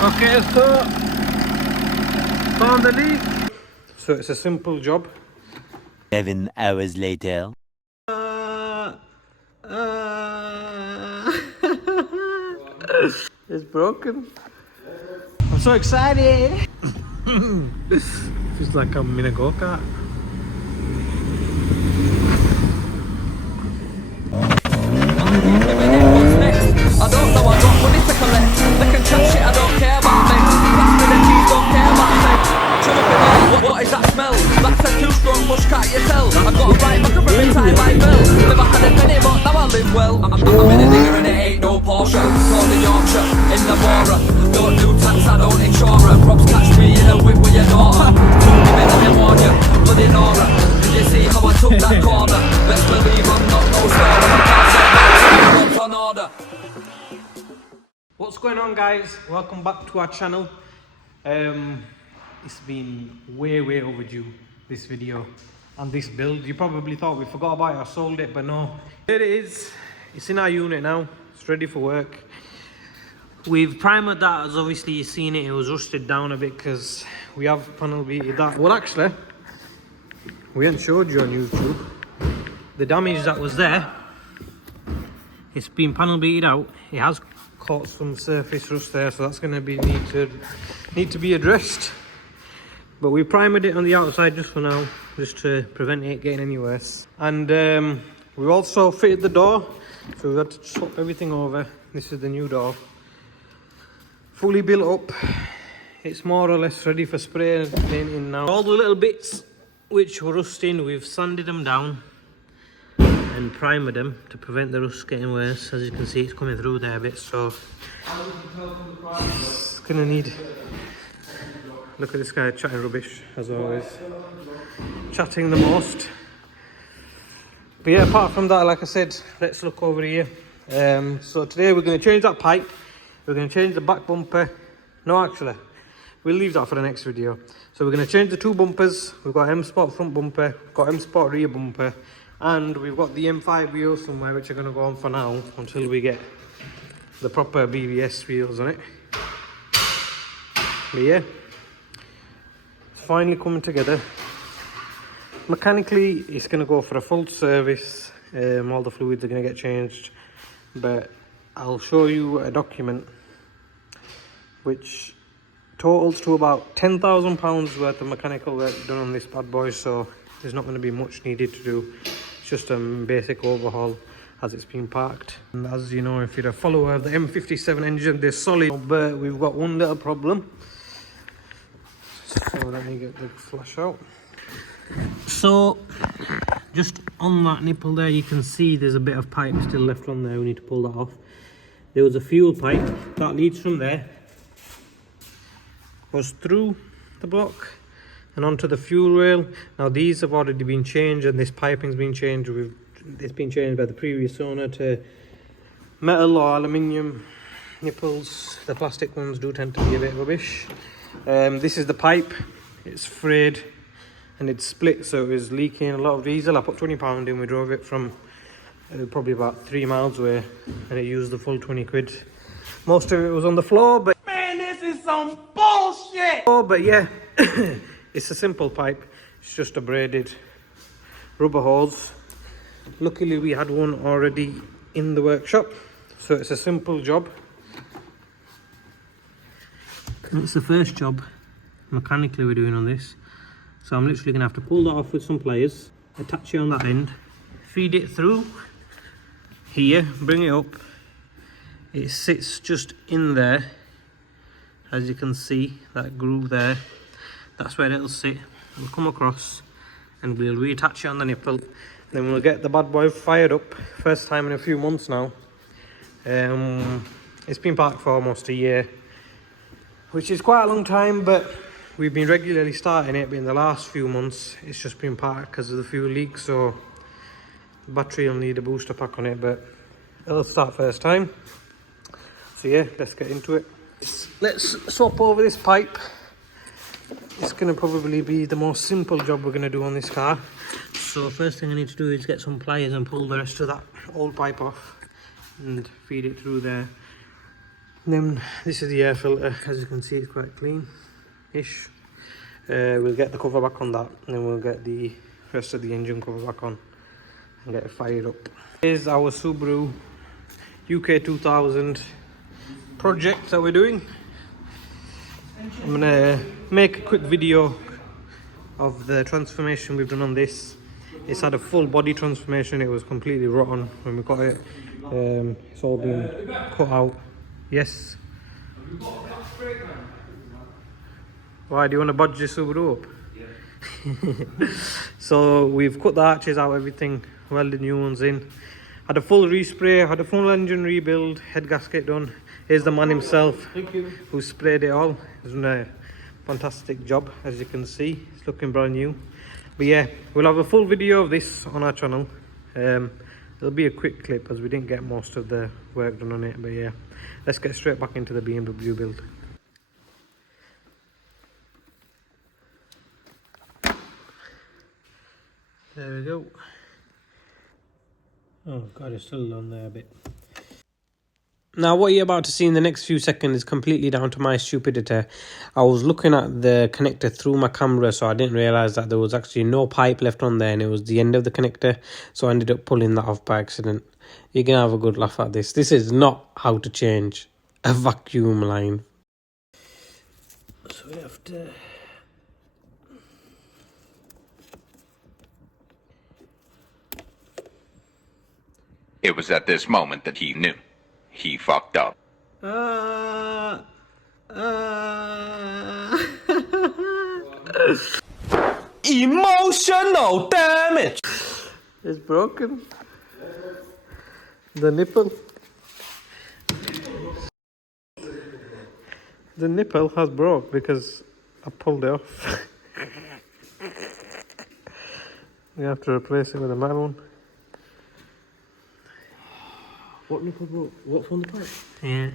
Okay, so found the leak. So it's a simple job. 7 hours later. It's broken. I'm so excited. Feels like I'm in a go-kart. I don't know, I got money to collect. They can chat shit, I don't care about me. Pass me the keys, don't care about sex. Shut up and all, what is that smell? That's a two-strong bush, can't you tell? I got a right back up every time I fell. Never had a penny, but now I live well. I'm in a digger and it ain't no Porsche. Call the Yorkshire, in the Bora. Don't do tax, I don't insure her. Probs catch me in a whip with your daughter. Don't give it, let me warn you, bloody Nora. Did you see how I took that corner? Best believe I'm not no star. I can't set back, on order. What's going on, guys? Welcome back to our channel. It's been way overdue, this video and this build. You probably thought we forgot about it or sold it, but no, here it is. It's in our unit now. It's ready for work. We've primered that, as obviously you've seen it. It was rusted down a bit because we have panel beated that. Well, actually, we hadn't showed you on YouTube the damage that was there. It's been panel beated out. It has caught some surface rust there, so that's going to be need to be addressed. But we primered it on the outside just for now, just to prevent it getting any worse. And we've also fitted the door, so we've had to swap everything over. This is the new door, fully built up. It's more or less ready for spray and painting now. All the little bits which were rusting, we've sanded them down and primered them to prevent the rust getting worse. As you can see, it's coming through there a bit, so it's gonna need. Look at this guy chatting rubbish, as always. Chatting the most. But yeah, apart from that, like I said, let's look over here. So today we're going to change that pipe. We're going to change the back bumper. No, actually, we'll leave that for the next video. So we're going to change the two bumpers. We've got M-Spot front bumper, got M-Spot rear bumper, and we've got the M5 wheels somewhere, which are going to go on for now until we get the proper BBS wheels on it. But yeah, it's finally coming together. Mechanically, it's going to go for a full service. All the fluids are going to get changed, but I'll show you a document which totals to about £10,000 worth of mechanical work done on this bad boy, so there's not going to be much needed to do. It's just a basic overhaul as it's been parked. And as you know, if you're a follower of the M57 engine, they're solid, but we've got one little problem. So let me get the flash out. So just on that nipple there, you can see there's a bit of pipe still left on there. We need to pull that off. There was a fuel pipe that leads from there, goes through the block and onto the fuel rail. Now these have already been changed, and this piping's been changed. It's been changed by the previous owner to metal or aluminium nipples. The plastic ones do tend to be a bit rubbish. This is the pipe. It's frayed and it's split, so it was leaking a lot of diesel. I put £20 in. We drove it from probably about 3 miles away, and it used the full 20 quid. Most of it was on the floor, but man, this is some bullshit. Oh, but yeah, it's a simple pipe. It's just a braided rubber hose. Luckily, we had one already in the workshop, so it's a simple job. And it's the first job mechanically we're doing on this. So I'm literally going to have to pull that off with some pliers, attach it on that end, feed it through here, bring it up. It sits just in there, as you can see, that groove there. That's where it'll sit. It'll come across and we'll reattach it on the nipple. Then we'll get the bad boy fired up. First time in a few months now. It's been parked for almost a year, which is quite a long time, but we've been regularly starting it. But in the last few months, it's just been parked because of the fuel leak, so the battery will need a booster pack on it, but it'll start first time. So yeah, let's get into it. Let's swap over this pipe. It's going to probably be the most simple job we're going to do on this car. So first thing I need to do is get some pliers and pull the rest of that old pipe off and feed it through there. Then this is the air filter. As you can see, it's quite clean-ish. We'll get the cover back on that, and then we'll get the rest of the engine cover back on and get it fired up. Here's our Subaru UK 2000 project that we're doing. I'm gonna make a quick video of the transformation we've done on this. It's had a full body transformation. It was completely rotten when we got it. It's all been cut out. Yes. Why do you want to budge your Subaru up? Yeah. So we've cut the arches out, everything, welded new ones in. Had a full respray, had a full engine rebuild, head gasket done. Here's the man himself. Thank you. Who sprayed it all. He's done a fantastic job, as you can see. It's looking brand new. But yeah, we'll have a full video of this on our channel. It'll be a quick clip as we didn't get most of the work done on it. But yeah, let's get straight back into the BMW build. There we go. Oh god, it's still on there a bit. Now what you're about to see in the next few seconds is completely down to my stupidity. I was looking at the connector through my camera, so I didn't realise that there was actually no pipe left on there and it was the end of the connector, so I ended up pulling that off by accident. You're gonna have a good laugh at this. This is not how to change a vacuum line. So we have to... It was at this moment that he knew. He fucked up. Emotional damage. It's broken. The nipple. The nipple has broke because I pulled it off. You have to replace it with a metal one. What nipple broke? What, from the pipe? Yeah.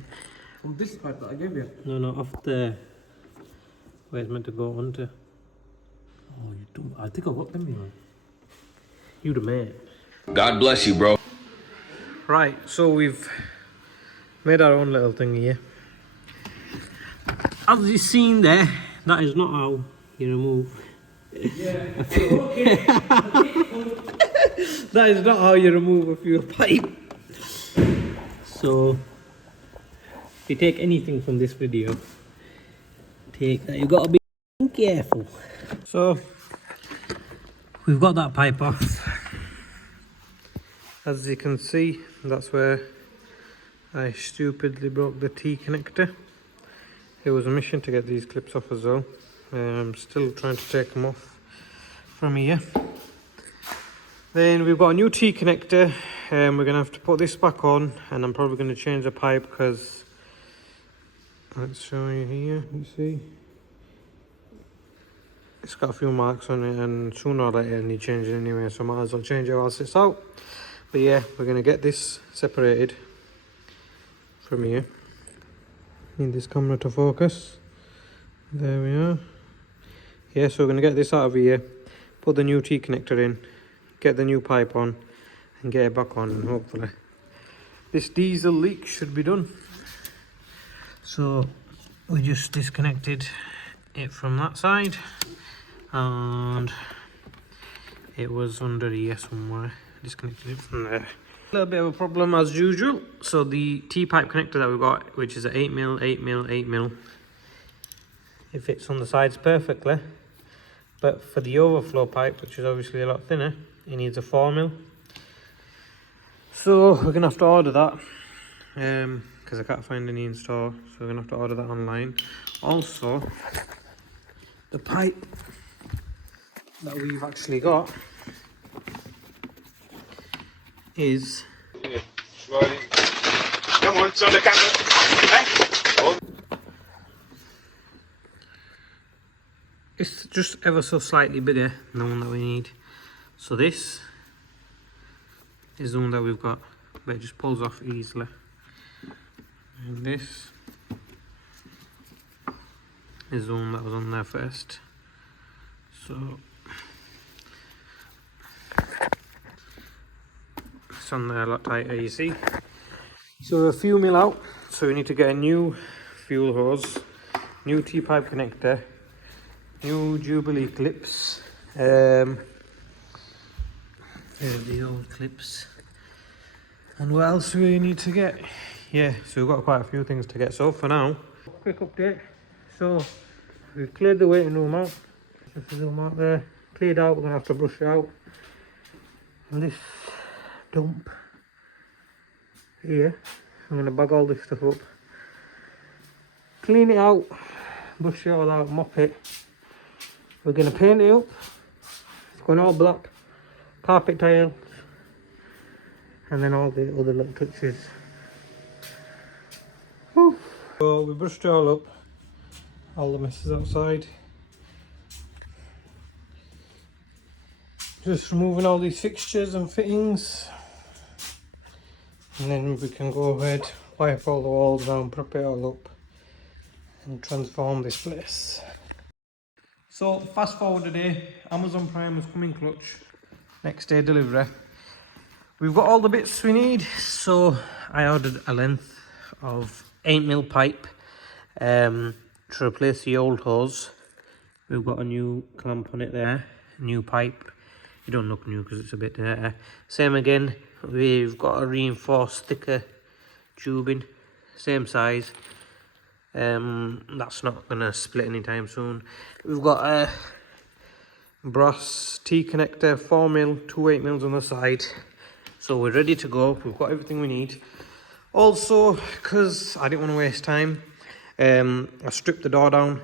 From this pipe that I gave you? No, off the where it's meant to go onto. Oh, you don't. I think I got them, you know. You the man. God bless you, bro. Right, so we've made our own little thing here. As you've seen there, that is not how you remove. Yeah. That is not how you remove a fuel pipe. So, if you take anything from this video, take that. You've got to be careful. So, we've got that pipe off. As you can see, that's where I stupidly broke the T connector. It was a mission to get these clips off as well. I'm still trying to take them off from here. Then we've got a new T connector. We're going to have to put this back on, and I'm probably going to change the pipe because, let's show you here, you see, it's got a few marks on it, and sooner or later I need changing anyway, so I might as well change it whilst it's out. But yeah, we're going to get this separated from here. Need this camera to focus. There we are. Yeah, so we're going to get this out of here, put the new T connector in, get the new pipe on, and get it back on, and hopefully this diesel leak should be done. So we just disconnected it from that side, and it was under here somewhere. Disconnected it from there. A little bit of a problem as usual. So the T-pipe connector that we've got, which is a 8mm, 8mm, 8mm, it fits on the sides perfectly, but for the overflow pipe, which is obviously a lot thinner, it needs a 4mm. So we're gonna have to order that because I can't find any in store, so we're gonna have to order that online. Also, the pipe that we've actually got is Come on, it's on the camera. it's just ever so slightly bigger than the one that we need. So this is the one that we've got, but it just pulls off easily. And this is the one that was on there first. So it's on there a lot tighter, you see. So we're a few mil out, so we need to get a new fuel hose, new T-pipe connector, new Jubilee clips. There's the old clips. And what else do we need to get? Yeah, so we've got quite a few things to get. So for now, quick update. So we've cleared the waiting room out. Just the room out there. Cleared out, we're gonna have to brush it out. And this dump here, I'm gonna bag all this stuff up. Clean it out, brush it all out, mop it. We're gonna paint it up. It's going all black. Carpet tiles. And then all the other little touches. Whew. So we brushed it all up. All the messes outside. Just removing all these fixtures and fittings. And then we can go ahead, wipe all the walls down, prop it all up. And transform this place. So fast forward today, Amazon Prime has come in clutch. Next day delivery. We've got all the bits we need, so I ordered a length of 8mm pipe to replace the old hose. We've got a new clamp on it there, new pipe. It don't look new because it's a bit dirty. Same again, we've got a reinforced thicker tubing, same size. That's not gonna split anytime soon. We've got a brass T-connector, 4mm, 2 8mm on the side. So we're ready to go. We've got everything we need. Also, because I didn't want to waste time, I stripped the door down.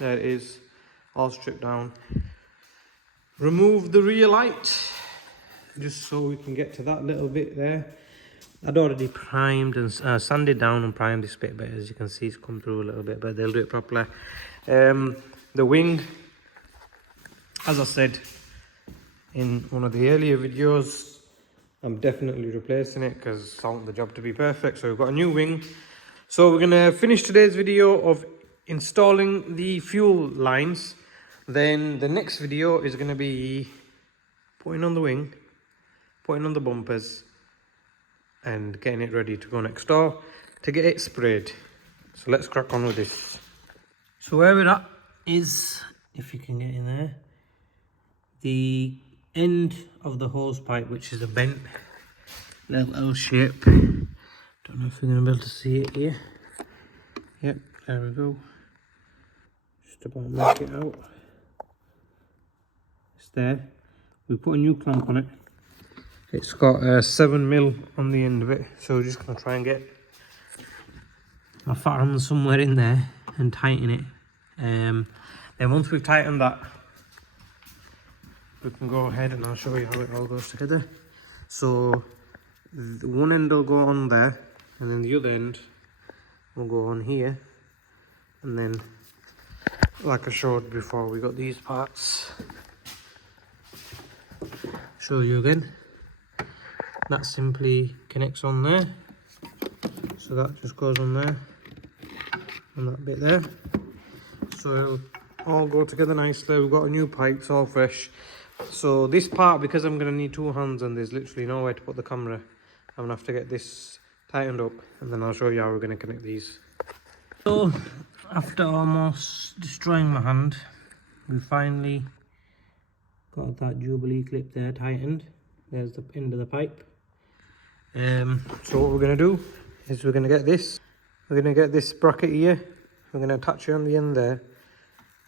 There it is, all stripped down. Remove the rear light, just so we can get to that little bit there. I'd already primed and sanded down and primed this bit, but as you can see, it's come through a little bit, but they'll do it properly. The wing, as I said in one of the earlier videos, I'm definitely replacing it because I want the job to be perfect. So we've got a new wing. So we're gonna finish today's video of installing the fuel lines. Then the next video is gonna be putting on the wing, putting on the bumpers, and getting it ready to go next door to get it sprayed. So let's crack on with this. So where we're at is, if you can get in there, the end of the hose pipe, which is a bent little L shape. Don't know if you're going to be able to see it here. Yep, there we go. Just about make it out. It's there. We put a new clamp on it. It's got a 7mm on the end of it, so we're just going to try and get my fat hand somewhere in there and tighten it. Then once we've tightened that, we can go ahead and I'll show you how it all goes together. So the one end will go on there, and then the other end will go on here, and then like I showed before, we got these parts. Show you again. That simply connects on there, so that just goes on there and that bit there, so it'll all go together nicely. We've got a new pipe, it's all fresh. So this part, because I'm going to need two hands and there's literally nowhere to put the camera, I'm going to have to get this tightened up, and then I'll show you how we're going to connect these. So after almost destroying my hand, we finally got that Jubilee clip there tightened. There's the end of the pipe. So what we're going to do is we're going to get this bracket here, we're going to attach it on the end there,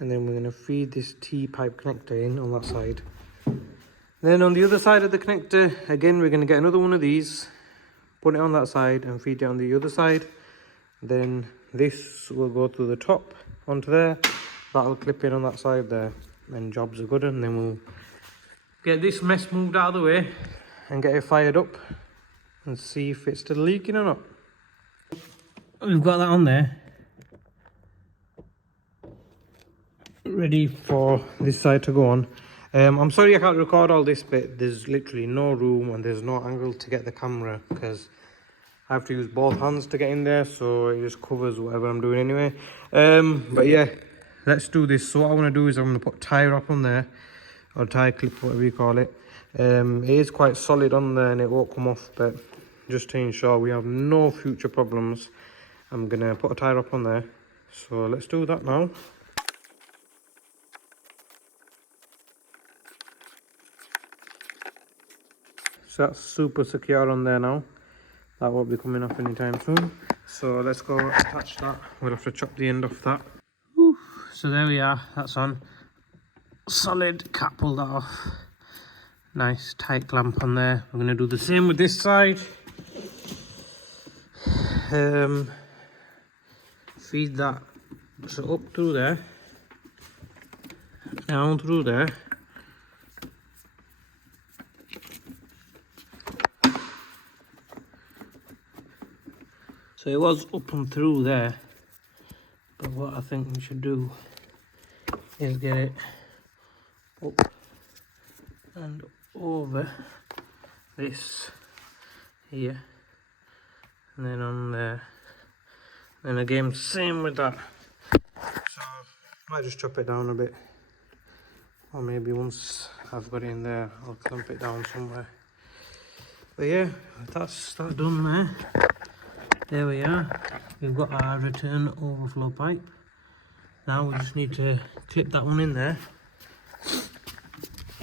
and then we're going to feed this T-pipe connector in on that side. Then on the other side of the connector, again we're going to get another one of these, put it on that side and feed it on the other side. Then this will go to the top onto there, that'll clip in on that side there, and jobs are good. And then we'll get this mess moved out of the way and get it fired up and see if it's still leaking or not. We've got that on there, ready for this side to go on. I'm sorry I can't record all this, but there's literally no room and there's no angle to get the camera because I have to use both hands to get in there, so it just covers whatever I'm doing anyway. But yeah, let's do this. So what I want to do is I'm going to put tie wrap on there, or tie clip, whatever you call it. It is quite solid on there and it won't come off, but just to ensure we have no future problems. I'm gonna put a tie wrap on there, so let's do that now. So that's super secure on there now. That won't be coming off anytime soon. So let's go attach that. We'll have to chop the end off that. Whew. So there we are, that's on. Solid, cap pulled that off. Nice tight clamp on there. I'm going to do the same with this side. Feed that so up through there, down through there. So it was up and through there, but what I think we should do is get it up and over this here, and then on there, and again same with that. So I might just chop it down a bit, or maybe once I've got it in there I'll clamp it down somewhere. But yeah, that's that done there. There we are, we've got our return overflow pipe. Now we just need to clip that one in there.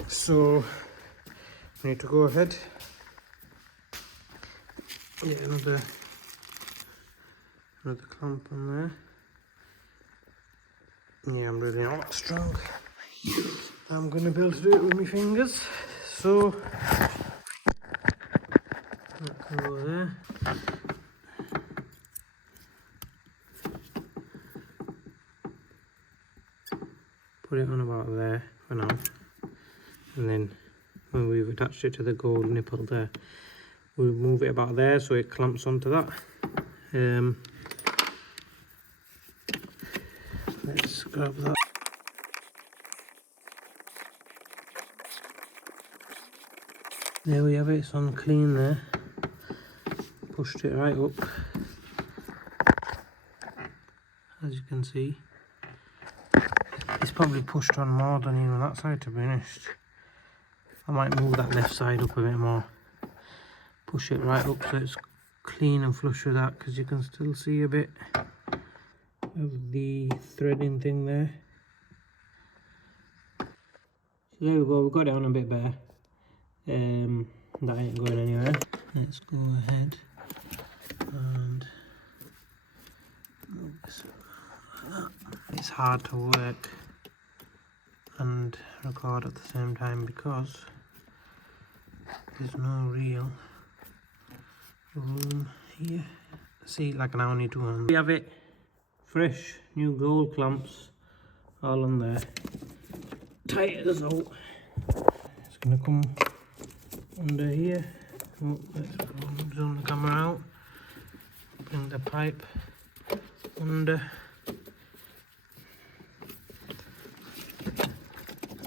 So we need to go ahead, get another clamp on there. Yeah, I'm really not that strong. I'm gonna be able to do it with my fingers. So that can go there. Put it on about there for now, and then when we've attached it to the gold nipple there, we'll move it about there so it clamps onto that. Let's grab that. There we have it, it's on clean there. Pushed it right up, as you can see. It's probably pushed on more than even that side, to be honest. I might move that left side up a bit more. Push it right up so it's clean and flush with that, because you can still see a bit of the threading thing there. So there we go, we've got it on a bit better. That ain't going anywhere. Let's go ahead and move this like that. It's hard to work and record at the same time because there's no real room here. See, like now I need to on. We have it fresh, new gold clamps all on there, tight as out. It's gonna come under here. Oh, let's zoom the camera out, bring the pipe under,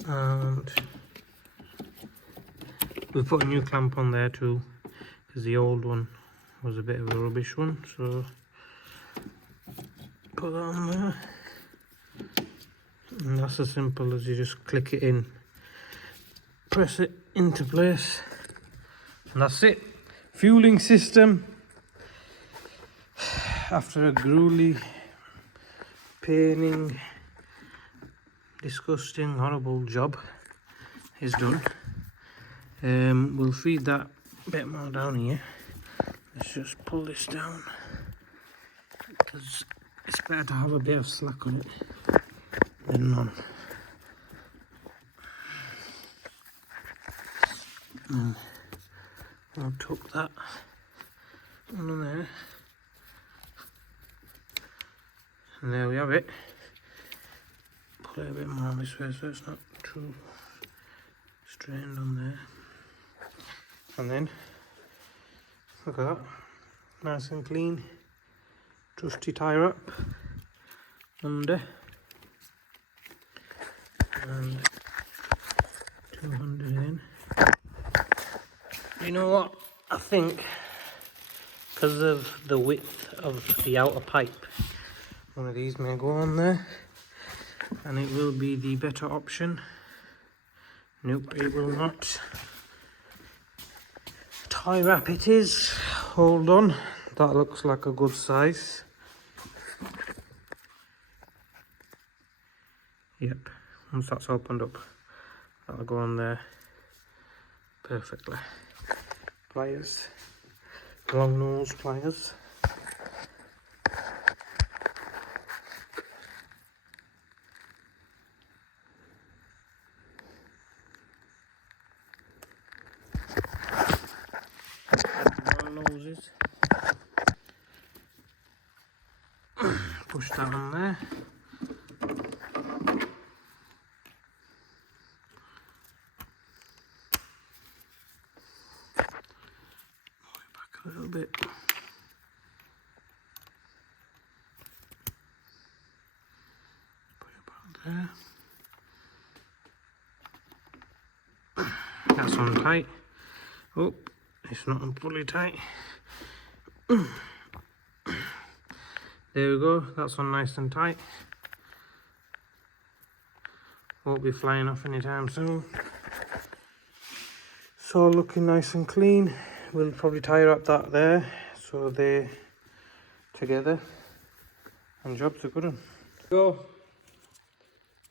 and we put a new clamp on there too, because the old one was a bit of a rubbish one, so put that on there, and that's as simple as you just click it in, press it into place, and that's it. Fueling system, after a grueling, paining, disgusting, horrible job, is done. We'll feed that bit more down here. Let's just pull this down, because it's better to have a bit of slack on it than none. And I'll tuck that under there, and there we have it. Pull it a bit more this way so it's not too strained on there. And then look at that, nice and clean, trusty tie wrap under, and 200 in. You know what, I think because of the width of the outer pipe, one of these may go on there and it will be the better option. Nope, it will not. Tie wrap it is. hold on, that looks like a good size. Yep, once that's opened up, that'll go on there perfectly. Pliers, long nose pliers. Long noses. Push that on there. A little bit. Put it back there. That's on tight. Oh, it's not fully tight. There we go, that's on nice and tight. Won't be flying off anytime soon. So looking nice and clean. We'll probably tie up that there so they're together and job's a good one. Go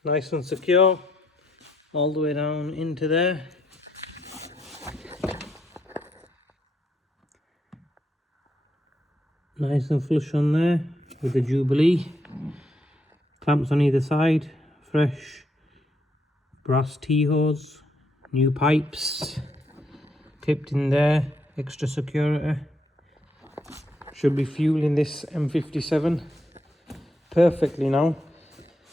nice and secure all the way down into there. Nice and flush on there with the Jubilee. Clamps on either side, fresh brass T-hose, new pipes clipped in there. Extra security. Should be fueling this M57 perfectly now.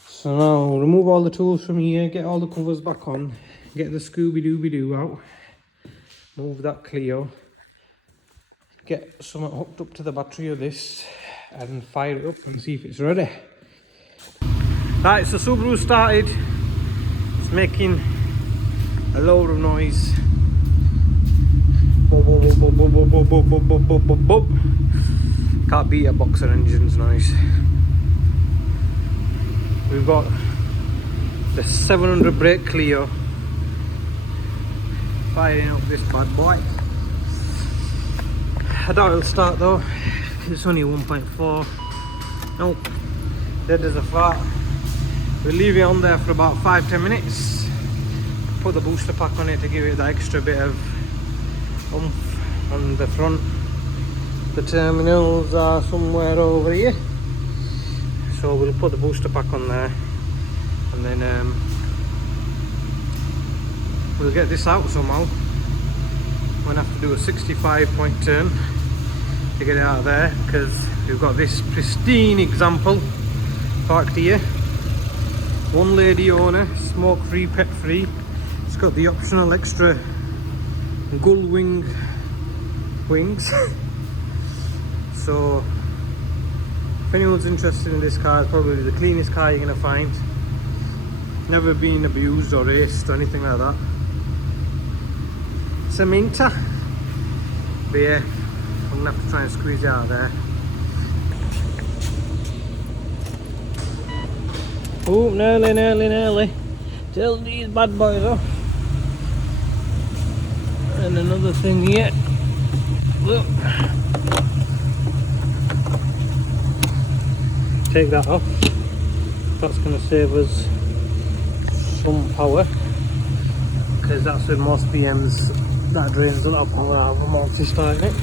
So now remove all the tools from here, get all the covers back on, get the Scooby-Dooby-Doo out, move that Clio, get something hooked up to the battery of this and fire it up and see if it's ready. Right, so Subaru started. It's making a load of noise. Can't beat a boxer engine's noise. We've got the 700 brake Clio firing up this bad boy. I doubt it'll start though. It's only 1.4. Nope, dead as a fart. We'll leave it on there for about 5-10 minutes. Put the booster pack on it to give it that extra bit of oomph on the front. The terminals are somewhere over here, so we'll put the booster pack on there and then we'll get this out somehow. We'll have to do a 65-point turn to get it out of there because we've got this pristine example parked here. One lady owner, smoke free, pet free. It's got the optional extra gull wings. So if anyone's interested in this car, it's probably the cleanest car you're going to find. Never been abused or raced or anything like that. It's a Minter. But yeah, I'm going to have to try and squeeze it out of there. Oh, nearly. Tell these bad boys off. And another thing here. Look. Take that off. That's going to save us some power. Because that's with most BMs, that drains a lot of power out of a multi-starting it.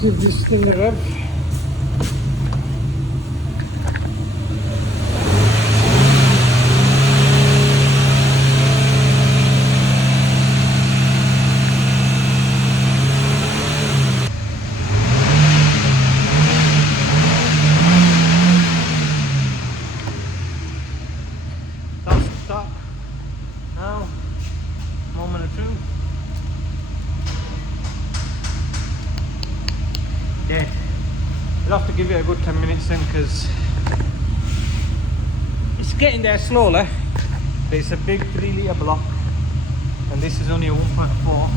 Give this thing a rev. Now, moment or two. Yeah, you'll have to give it a good 10 minutes then because it's getting there slowly, but it's a big 3-litre block and this is only a 1.4,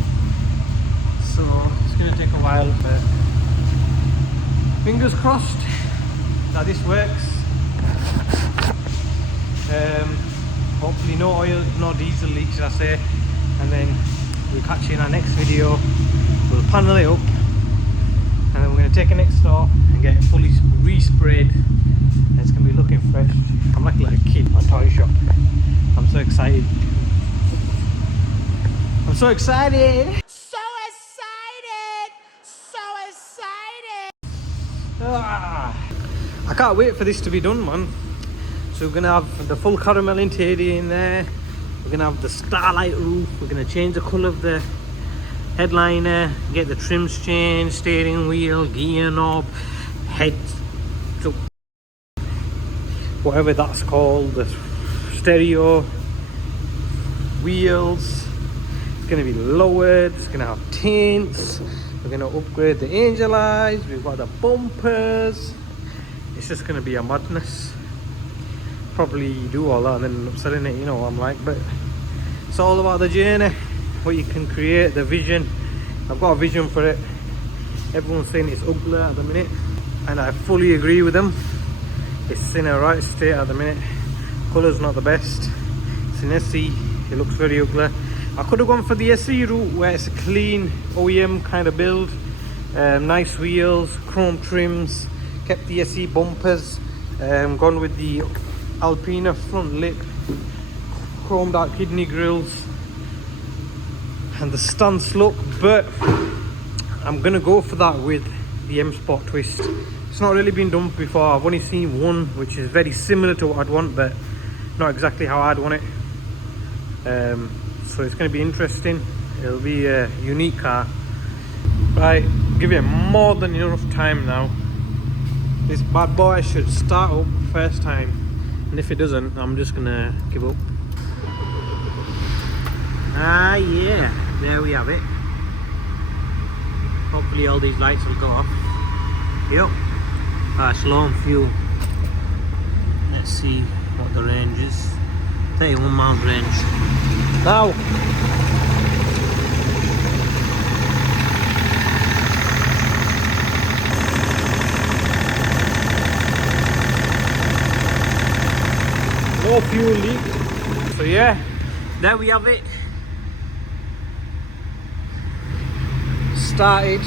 so it's going to take a while, but fingers crossed that this works. Hopefully no oil, no diesel leaks, I say, and then We'll catch you in our next video. We'll panel it up, and then we're going to take it next door and get it fully resprayed, and it's going to be looking fresh. I'm like a kid at a toy shop. I'm so excited. I'm so excited! So excited! So excited! I can't wait for this to be done, man. So we're gonna have the full caramel interior in there. We're gonna have the starlight roof. We're gonna change the colour of the headliner, get the trims changed, steering wheel, gear knob, head, so whatever that's called, the stereo, wheels. It's gonna be lowered. It's gonna have tints. We're gonna upgrade the angel eyes. We've got the bumpers. It's just gonna be a madness. Probably do all that and then end up selling it, you know what I'm like, but it's all about the journey, what you can create, the vision. I've got a vision for it. Everyone's saying it's ugly at the minute, and I fully agree with them. It's in a right state at the minute. Colour's not the best. It's an SE, it looks very ugly. I could have gone for the SE route where it's a clean OEM kind of build, nice wheels, chrome trims, kept the SE bumpers, gone with the Alpina front lip, chromed out kidney grills, and the stance look, but I'm gonna go for that with the M Sport twist. It's not really been done before. I've only seen one which is very similar to what I'd want, but not exactly how I'd want it. So it's going to be interesting. It'll be a unique car. Right, give it more than enough time now. This bad boy should start up first time, and if it doesn't, I'm just gonna give up. Ah yeah, there we have it. Hopefully all these lights will go off. Yep. It's low on fuel. Let's see what the range is. 31 miles range. Now, no fuel leak. So yeah, there we have it. Started.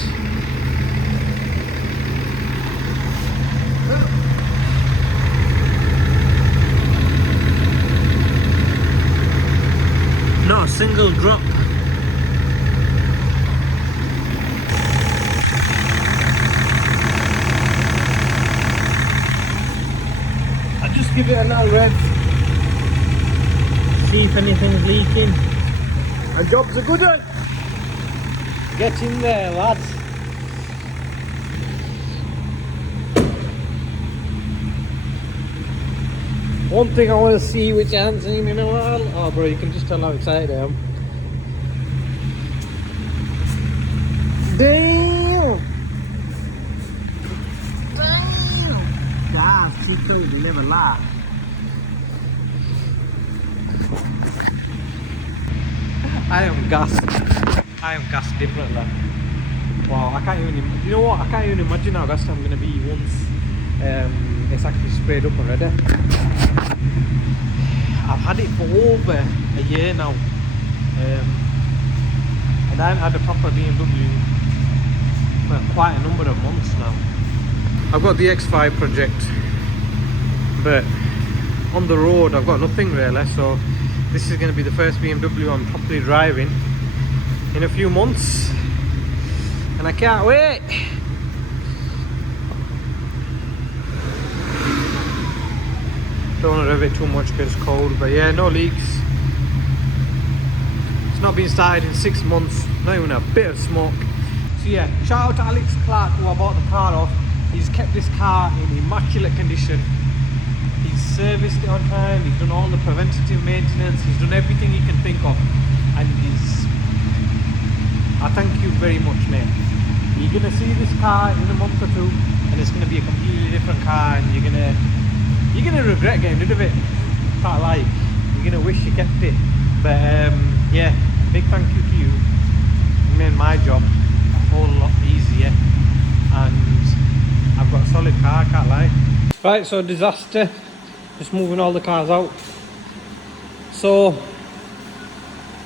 Not a single drop. I just give it a little rev. See if anything's leaking. Our job's a good one. Get in there, lads. One thing I want to see, which I haven't seen in a while. Oh bro, you can just tell how excited I am. Damn! Damn! Gosh, she told you never lie. I am gassed. I am gassed differently. Wow, I can't even, you know what? I can't even imagine how gassed I'm going to be once it's actually sprayed up already. I've had it for over a year now, and I haven't had a proper BMW for quite a number of months now. I've got the X5 project, but on the road I've got nothing really, so this is going to be the first BMW I'm properly driving in a few months, and I can't wait. Don't want to rev it too much because it's cold, but yeah, no leaks. It's not been started in 6 months, not even a bit of smoke. So yeah, shout out to Alex Clark, who I bought the car off. He's kept this car in immaculate condition. He's serviced it on time, he's done all the preventative maintenance, he's done everything he can think of, and I thank you very much, mate. You're gonna see this car in a month or two, and it's gonna be a completely different car, and you're gonna regret getting rid of it. Can't lie. You're gonna wish you kept it. But yeah, big thank you to you. You made my job a whole lot easier, and I've got a solid car, can't lie. Right, so disaster. Just moving all the cars out. So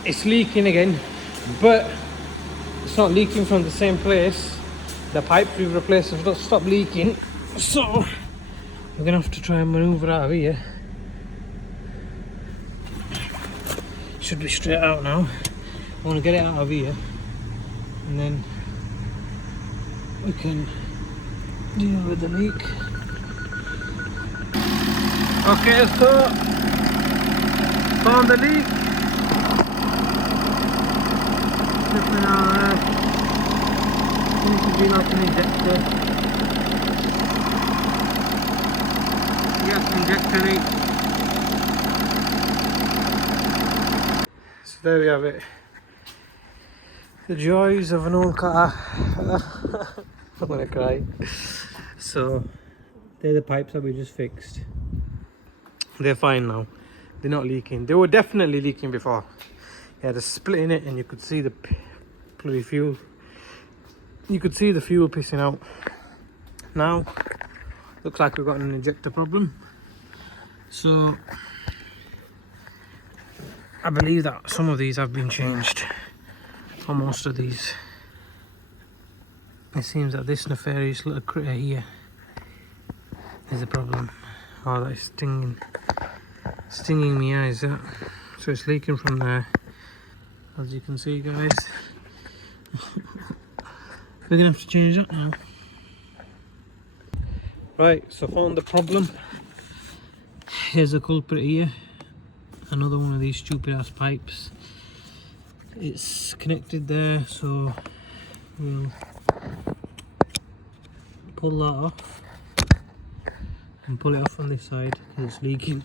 it's leaking again. but it's not leaking from the same place. The pipes we've replaced have not stopped leaking, so we're gonna have to try and maneuver out of here. Should be straight out now. I want to get it out of here, and then we can deal with the leak. Okay, let's go. Found the leak. Flipping out. Seems to be like an injector. Yes, injector leak. So there we have it. The joys of an old car. I'm gonna cry. So they're the pipes that we just fixed. They're fine now. They're not leaking. They were definitely leaking before. You had a split in it and you could see the bloody fuel. You could see the fuel pissing out. Now looks like we've got an injector problem. So I believe that some of these have been changed. Or most of these. It seems that this nefarious little critter here is a problem. Oh, that is stinging me eyes. That. So it's leaking from there, as you can see, guys. We're gonna have to change that now. Right, so found the problem. Here's the culprit here. Another one of these stupid ass pipes. It's connected there, so we'll pull that off and pull it off on this side because it's leaking.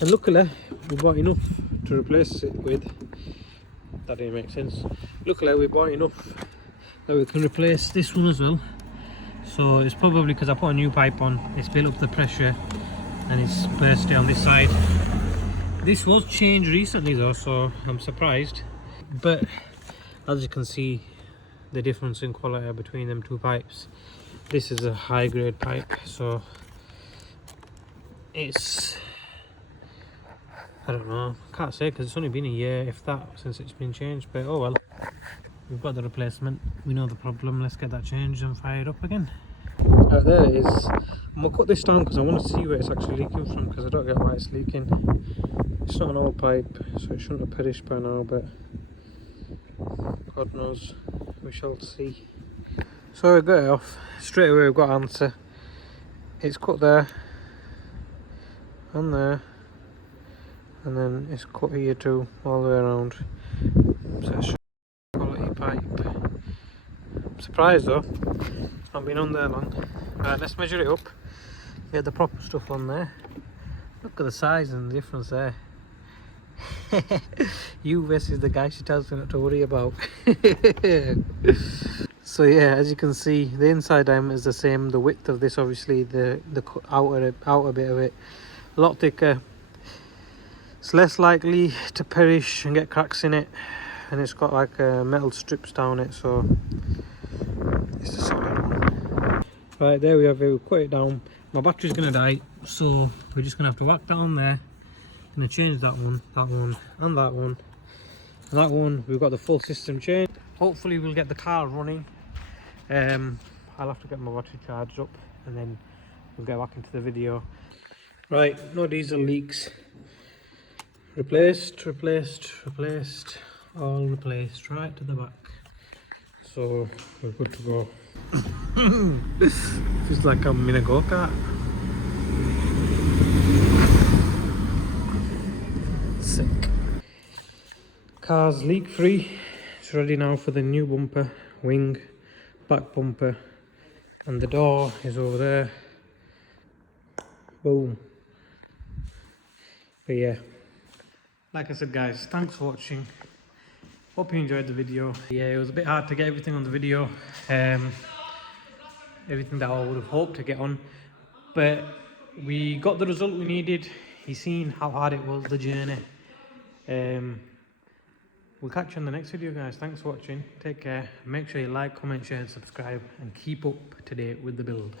And luckily we bought enough to replace it with. That didn't make sense. Luckily we bought enough that we can replace this one as well. So it's probably because I put a new pipe on, it's built up the pressure and it's burst it on this side. This was changed recently though, so I'm surprised. But as you can see, the difference in quality between them two pipes. This is a high grade pipe, so it's, I don't know, I can't say because it's only been a year if that since it's been changed, but oh well, we've got the replacement, we know the problem, let's get that changed and fire it up again. Oh, there it is. I'm gonna cut this down because I want to see where it's actually leaking from, because I don't get why it's leaking. It's not an old pipe, so it shouldn't have perished by now, but God knows, we shall see. So we got it off, straight away we've got an answer. It's cut there, and there, and then it's cut here too, all the way around. So it's a quality pipe. I'm surprised though, it's not been on there long. Right, let's measure it up, get the proper stuff on there. Look at the size and the difference there. You versus the guy she tells me not to worry about. So yeah, as you can see, the inside diameter is the same. The width of this, obviously, the outer bit of it, a lot thicker. It's less likely to perish and get cracks in it, and it's got like metal strips down it, so it's a solid one. Right, there we have it. We cut it down. My battery's gonna die, so we're just gonna have to whack that on there. Gonna change that one, and that one. And that one, we've got the full system changed. Hopefully we'll get the car running. I'll have to get my battery charged up and then we'll get back into the video. Right, no diesel leaks. Replaced, all replaced right to the back. So we're good to go. Feels like I'm in a go-kart. Sick. Car's leak free. It's ready now for the new bumper, wing, back bumper, and the door is over there. Boom. But yeah, like I said guys, thanks for watching. Hope you enjoyed the video. Yeah, it was a bit hard to get everything on the video, everything that I would have hoped to get on, but we got the result we needed. You've seen how hard it was, the journey. We'll catch you on the next video guys. Thanks for watching, take care, make sure you like, comment, share and subscribe, and keep up to date with the build.